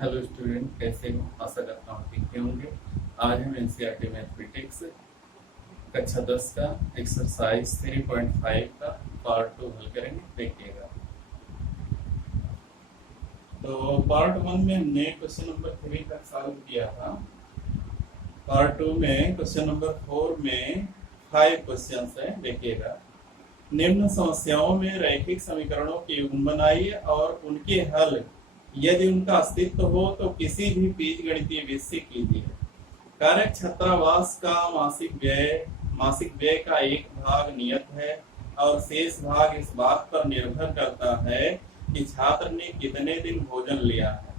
Hello student, कैसे हो? आशा करता हूँ ठीक होंगे। आज हम एनसीईआरटी मैथमेटिक्स कक्षा 10 का एक्सरसाइज 3.5 का पार्ट 2 हल करेंगे। देखिएगा। तो पार्ट 1 में हमने क्वेश्चन नंबर 3 तक सॉल्व किया था। पार्ट 2 में क्वेश्चन नंबर 4 में 5 क्वेश्चन है। देखिएगा। निम्न समस्याओं में रैखिक समीकरणों की युग्म बनाइए और उनके हल, यदि उनका अस्तित्व हो तो किसी भी बीजगणितीय विधि से कीजिए। कार्य छात्रावास का मासिक व्यय का एक भाग नियत है और शेष भाग इस बात पर निर्भर करता है कि छात्र ने कितने दिन भोजन लिया है।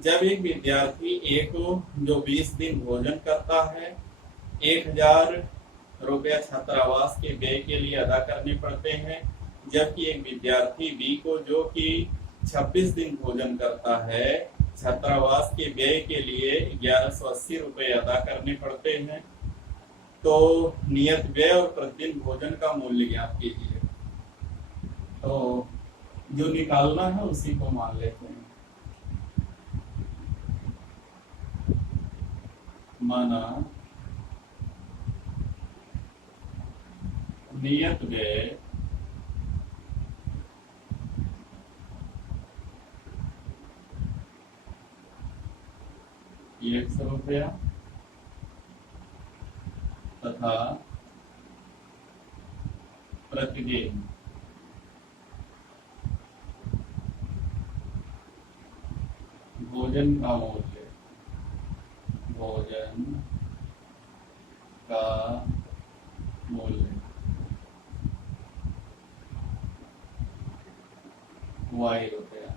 जब एक विद्यार्थी ए को, जो 20 दिन भोजन करता है, 1000 रुपया छात्रावास के व्यय के लिए अदा करने पड़ते हैं, जबकि एक विद्यार्थी बी को, जो कि 26 दिन भोजन करता है, छात्रावास के व्यय के लिए 1180 रुपये अदा करने पड़ते हैं। तो नियत व्यय और प्रतिदिन भोजन का मूल्य ज्ञात कीजिए। तो जो निकालना है उसी को मान लेते हैं। माना नियत व्यय 100 रुपया तथा प्रतिदिन भोजन का मूल्य y रुपया।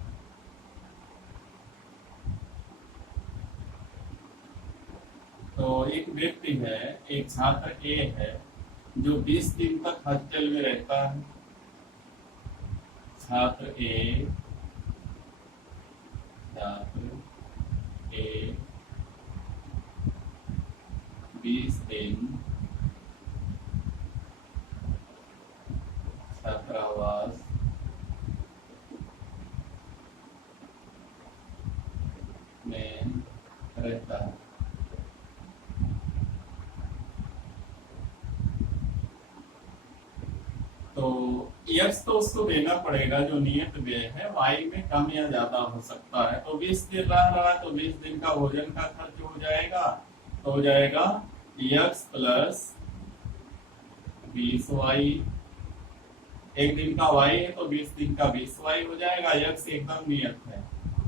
तो एक व्यक्ति है, एक छात्र ए है, जो 20 दिन तक हॉस्टल में रहता है। छात्र ए 20 दिन छात्रावास में रहता है। तो यक्स तो उसको देना पड़ेगा, जो नियत व्यय है। वाई में कम या ज्यादा हो सकता है। तो 20 दिन रह रहा है तो 20 दिन का भोजन का खर्च हो जाएगा। तो हो जाएगा यक्स प्लस 20y। एक दिन का y है तो 20 दिन का 20y हो जाएगा। यक्स एकदम नियत है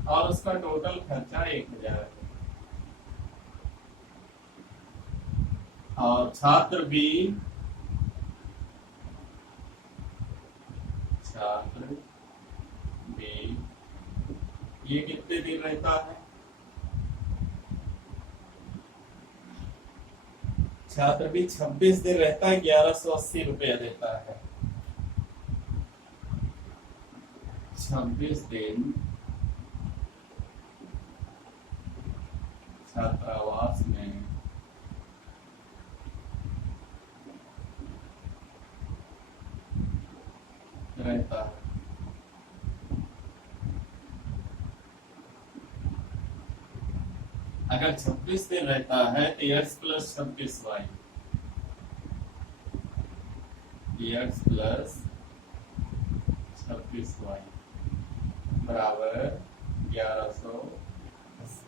और उसका टोटल खर्चा 1000 है। और छात्र बी ये कितने दिन रहता है? छात्र भी 26 दिन रहता है, 1180 रुपया देता है। 26 दिन छात्रावास में रहता है। अगर 26 दिन रहता है तो x plus 26y, x plus 26y बराबर 1180।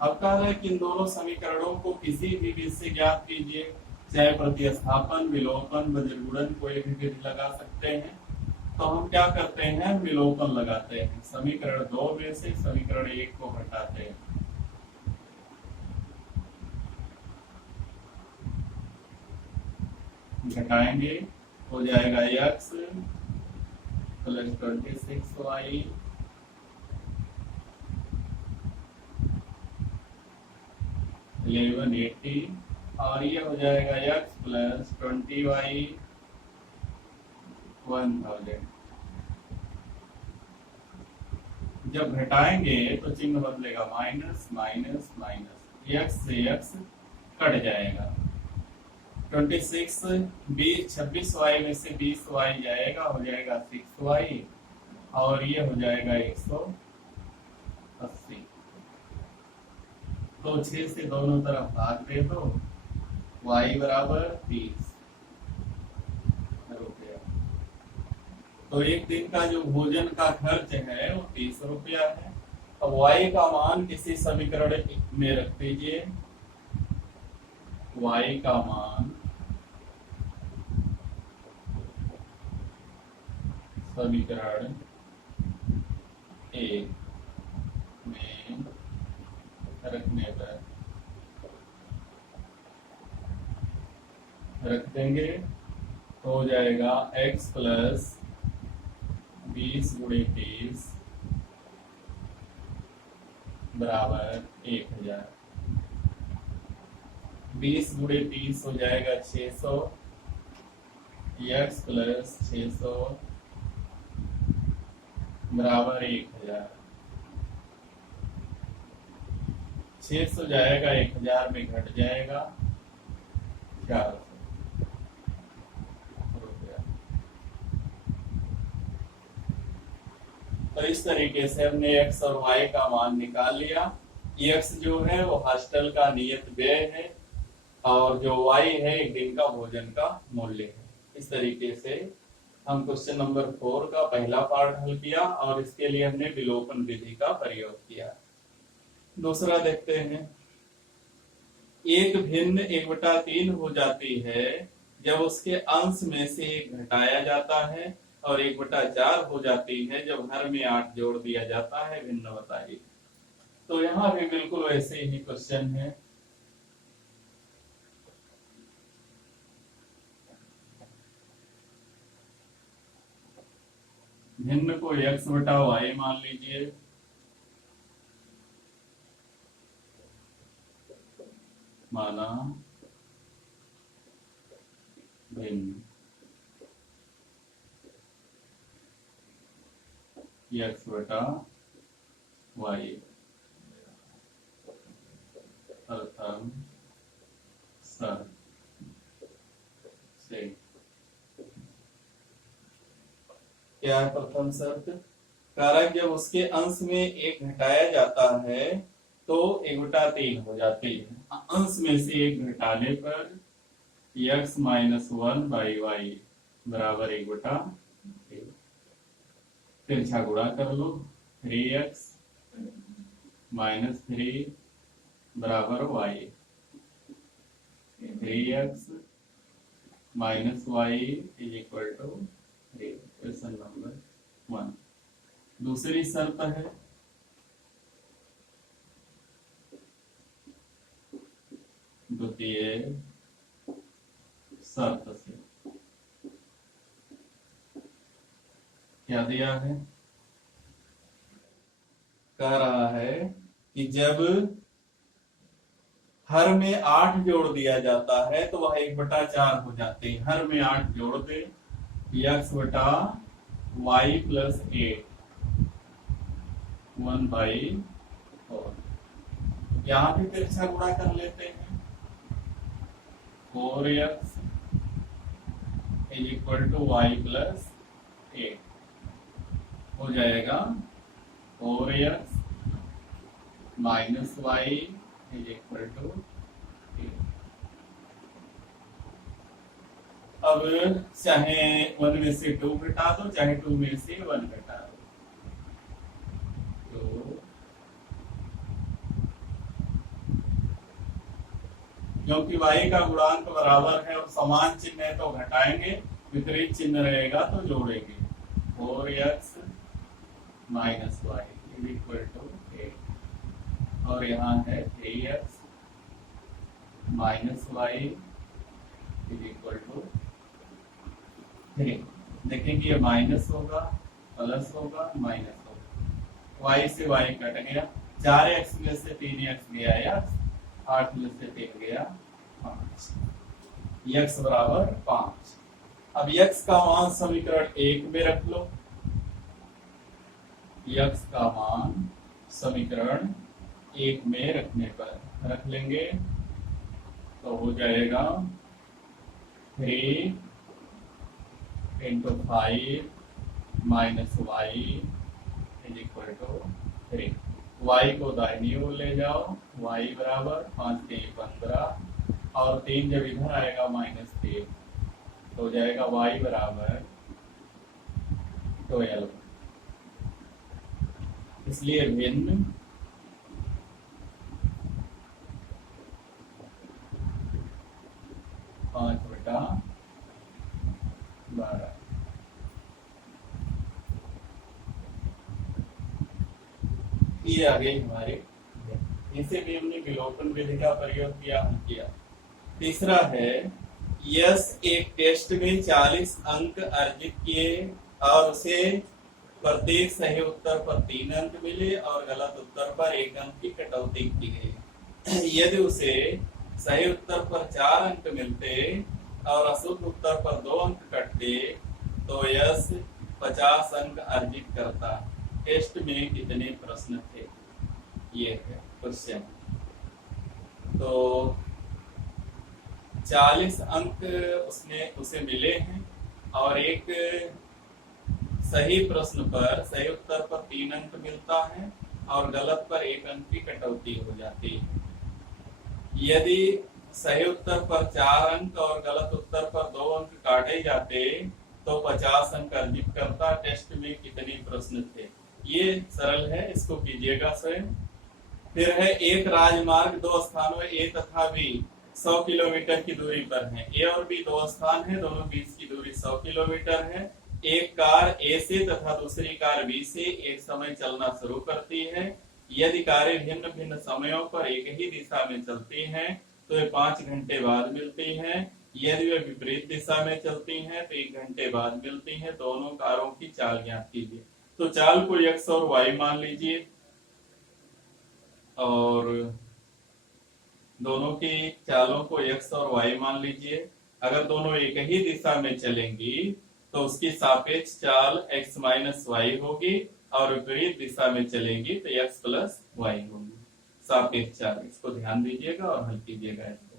अब कह रहे हैं कि इन दोनों समीकरणों को किसी भी विधि से ज्ञात कीजिए। चाहे प्रतिस्थापन, विलोपन, बज्रगुणन, कोई भी विधि लगा सकते हैं। तो हम क्या करते हैं? विलोपन लगाते हैं। समीकरण 2 में से समीकरण 1 को घटाते हैं। घटाएंगे, हो जाएगा x प्लस 26y 1180 और ये हो जाएगा x प्लस 20y 1000। जब घटाएंगे तो चिन्ह बदलेगा, माइनस माइनस माइनस, x से x कट जाएगा। 26y में से 20y जाएगा, हो जाएगा 6y और ये हो जाएगा 180। तो 6 से दोनों तरफ भाग दे दो, y बराबर 30 रुपया। तो एक दिन का जो भोजन का खर्च है वो 30 रुपया है। अब y का मान किसी समीकरण में रख दीजिए। y का मान समीकरण 1 में रखने पर रख देंगे तो हो जाएगा x प्लस 20 गुणे 30 बराबर 1000। 20 गुणे 30 हो जाएगा 600, x प्लस 600 बराबर 1000। 600 जाएगा 1000 में घट जाएगा 400 रुपया। तो इस तरीके से हमने x और y का मान निकाल लिया। x जो है वो हॉस्टल का नियत व्यय है और जो y है एक दिन का भोजन का मूल्य है। इस तरीके से हम क्वेश्चन नंबर 4 का पहला पार्ट हल किया और इसके लिए हमने विलोपन विधि का प्रयोग किया। दूसरा देखते हैं। एक भिन्न 1/3 हो जाती है जब उसके अंश में से 1 घटाया जाता है और 1/4 हो जाती है जब हर में 8 जोड़ दिया जाता है। भिन्न बताइए। तो यहाँ भी बिल्कुल वैसे ही क्वेश्चन है। भिन्न को x/y मान लीजिए। माना भिन्न x/y प्रथम शर्त से। क्या है प्रथम शर्त? कारक जब उसके अंश में 1 घटाया जाता है तो 1/3 हो जाती है। अंश में से 1 घटाने पर x - 1/y बराबर 1/3। तिरछा गुणा कर लो। 3x - 3 बराबर y। 3x - y = 3। Question number 1। दूसरी शर्त है द्वितीय शर्त से। क्या दिया है? कह रहा है कि जब हर में 8 जोड़ दिया जाता है तो वह 1/4 हो जाते हैं। हर में 8 जोड़ दे x/y + 8 1/4। यहां भी तिरछा गुणा कर लेते हैं। 4x = y + 8 हो जाएगा 4x - y = 8। अब चाहे 1 में से 2 घटा दो, चाहे 2 में से 1 घटा दो। तो क्योंकि y का गुणांक बराबर है और समान चिन्ह है तो घटाएंगे, विपरीत चिन्ह रहेगा तो जोड़ेंगे। 4x - y = 8 और यहाँ है 3x - y = 3। देखेंगे ये माइनस होगा, प्लस होगा, माइनस होगा। y से y कट गया। 4x में से 3x गया या 8 में से 3 गया 5। x बराबर 5। अब x का मान समीकरण 1 में रख लो। x का मान समीकरण 1 में रखने पर रख लेंगे तो हो जाएगा 3 × 5 minus Y is equal to 3। Y को दाहिनी ओर ले जाओ, वाई बराबर 5 3 15 और 3 जब इधर आएगा -3 तो हो जाएगा वाई बराबर 12। इसलिए भिन्न 5/12। ये आ गई हमारी, इसे भी हमने विलोपन विधि का प्रयोग किया। तीसरा है, यस एक टेस्ट में 40 अंक अर्जित किए और उसे प्रत्येक सही उत्तर पर 3 अंक मिले और गलत उत्तर पर 1 अंक की कटौती की गई। यदि उसे सही उत्तर पर 4 अंक मिलते और अशुद्ध उत्तर पर 2 अंक कटते तो यस 50 अंक अर्जित करता। टेस्ट में कितने प्रश्न थे, ये है क्वेश्चन। तो 40 अंक उसे मिले हैं और एक सही प्रश्न पर सही उत्तर पर 3 अंक मिलता है और गलत पर 1 अंक की कटौती हो जाती है। यदि सही उत्तर पर 4 अंक और गलत उत्तर पर 2 अंक काटे जाते तो 50 अंक अर्जित करता। टेस्ट में कितने प्रश्न थे, ये सरल है, इसको कीजिएगा स्वयं। फिर है, एक राजमार्ग 2 स्थानों ए तथा बी 100 किलोमीटर की दूरी पर है। ए और बी 2 स्थान है, दोनों बीच की दूरी 100 किलोमीटर है। एक कार ए से तथा दूसरी कार बी से एक समय चलना शुरू करती है। यदि कारें भिन्न भिन्न समयों पर एक ही दिशा में चलती हैं तो वे 5 घंटे बाद मिलती हैं। यदि वे विपरीत दिशा में चलती हैं तो 1 घंटे बाद मिलती हैं। दोनों कारों की चाल ज्ञात कीजिए। तो चाल को x और y मान लीजिए और दोनों की चालों को x और y मान लीजिए। अगर दोनों एक ही दिशा में चलेंगी तो उसकी सापेक्ष चाल x माइनस वाई होगी और विपरीत दिशा में चलेंगी तो x प्लस वाई होगी सापेक्ष चाल। इसको ध्यान दीजिएगा और हल कीजिएगा इसको।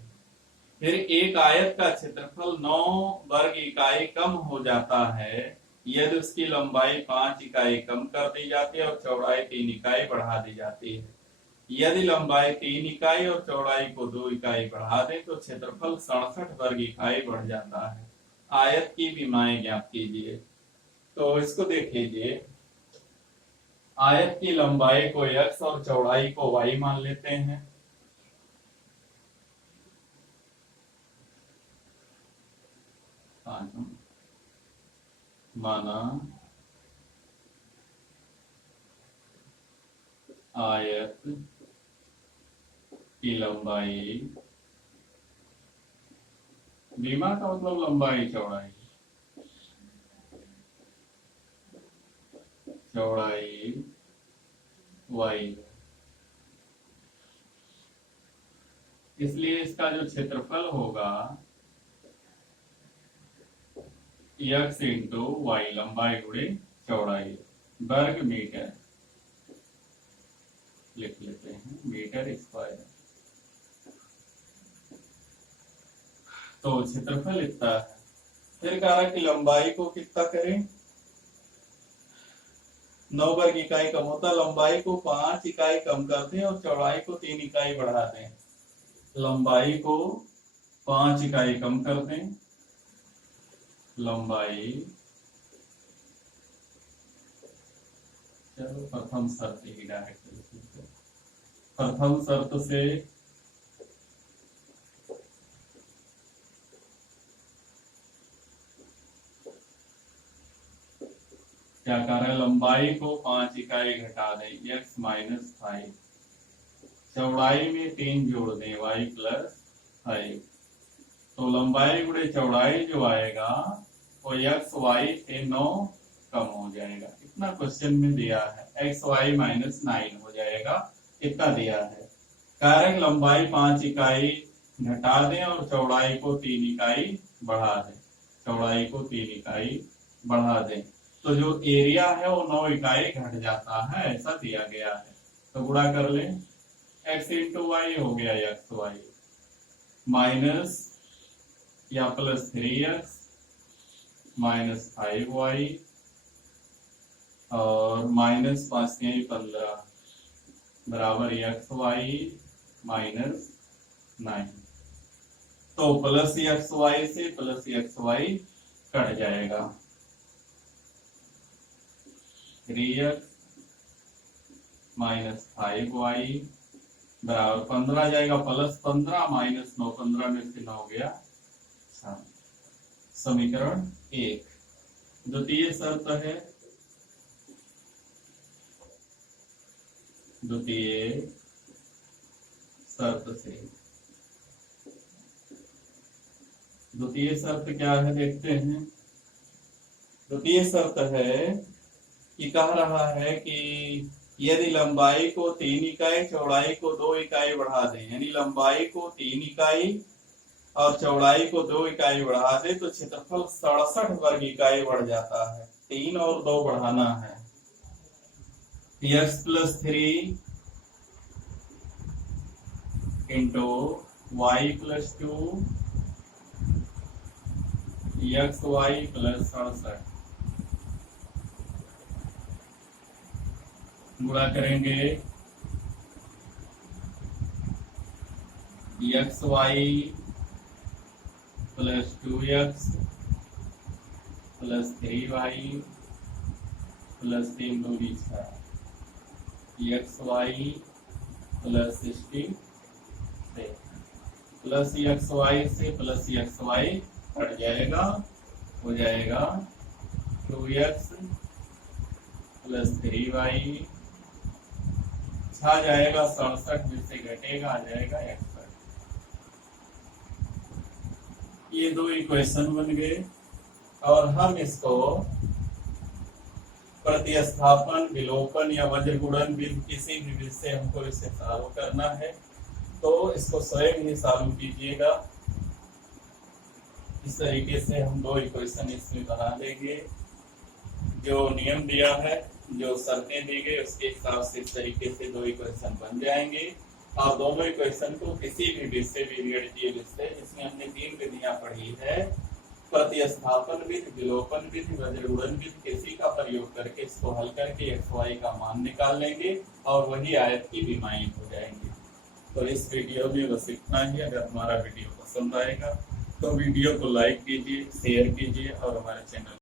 फिर एक आयत का क्षेत्रफल 9 वर्ग इकाई कम हो जाता है यदि उसकी लंबाई 5 इकाई कम कर दी जाती है और चौड़ाई 3 इकाई बढ़ा दी जाती है। यदि लंबाई 3 इकाई और चौड़ाई को 2 इकाई बढ़ा दें तो क्षेत्रफल 67 वर्ग इकाई बढ़ जाता है। आयत की विमाएं ज्ञात कीजिए। तो इसको देख लीजिए, आयत की लंबाई को x और चौड़ाई को y मान लेते हैं। माना आयत की लंबाई, बीमा का मतलब लंबाई चौड़ाई, चौड़ाई y, इसलिए इसका जो क्षेत्रफल होगा x इंटू वाई, लंबाई गुणे चौड़ाई, वर्ग मीटर लिख लेते हैं, मीटर स्क्वायर। तो क्षेत्रफल इतना है। फिर कहा कि लंबाई को कितना करें, 9 वर्ग इकाई कम होता, लंबाई को 5 इकाई कम कर दें और चौड़ाई को 3 इकाई बढ़ा दें। लंबाई को 5 इकाई कम कर दें, लंबाई, चलो प्रथम शर्त ही डायरेक्ट, प्रथम शर्त से क्या कर रहे हैं, लंबाई को 5 इकाई घटा दें x माइनस 5, चौड़ाई में 3 जोड़ दें y प्लस 5। तो लंबाई गुणे चौड़ाई जो आएगा वो x y से 9 कम हो जाएगा। इतना क्वेश्चन में दिया है, x y माइनस 9 हो जाएगा, इतना दिया है। कारक लंबाई 5 इकाई घटा दें और चौड़ाई को 3 इकाई बढ़ा दें, चौड़ाई को 3 इकाई बढ़ा दें तो जो एरिया है वो 9 इकाई घट जाता है, ऐसा दिया गया है। तो गुणा कर लें, x इंटू वाई हो गया x y माइनस या प्लस 3x माइनस 5y और माइनस 5×15 बराबर एक्स वाई माइनस 9। तो प्लस एक्स वाई से प्लस एक्स वाई कट जाएगा, 3x माइनस 5y बराबर 15 आ जाएगा, प्लस 15 माइनस 9, 15 में से 9 गया 7। समीकरण 1। द्वितीय शर्त है, द्वितीय शर्त से, द्वितीय शर्त क्या है देखते हैं। द्वितीय शर्त है कि कह रहा है कि यदि लंबाई को 3 इकाई चौड़ाई को 2 इकाई बढ़ा दें, यानी लंबाई को 3 इकाई और चौड़ाई को 2 इकाई बढ़ा दे तो क्षेत्रफल 67 वर्ग इकाई बढ़ जाता है। 3 और 2 बढ़ाना है, x+3 इंटू y+2 xy+67 गुणा करेंगे xy+2x +3y +3 दूरी 6 xy+60 प्लस xy से प्लस xy हट जाएगा, हो जाएगा 2x + 3y, 6 जाएगा 67 में से घटेगा, आ जाएगा 61। ये 2 इक्वेशन बन गए और हम इसको प्रतिस्थापन, विलोपन या वज्र गुणन विधि किसी भी विधि से हमको इसे सॉल्व करना है, तो इसको स्वयं ही सॉल्व कीजिएगा। इस तरीके से हम 2 इक्वेशन इसमें बना देंगे। जो नियम दिया है, जो शर्तें दी गई उसके हिसाब से इस तरीके से 2 इक्वेशन बन जाएंगे और दोनों इक्वेशन को किसी भी विधि से, बीजगणितीय विधि से, इसमें हमने 3 विधियां पढ़ी है, प्रतिस्थापन विधि, विलोपन विधि, वज्र गुणन विधि, किसी का प्रयोग करके इसको हल करके एक्स वाई का मान निकाल लेंगे और वही आयत की विमाएं हो जाएंगी। तो इस वीडियो में बस इतना ही। अगर हमारा वीडियो पसंद आएगा तो वीडियो को लाइक कीजिए, शेयर कीजिए और हमारे चैनल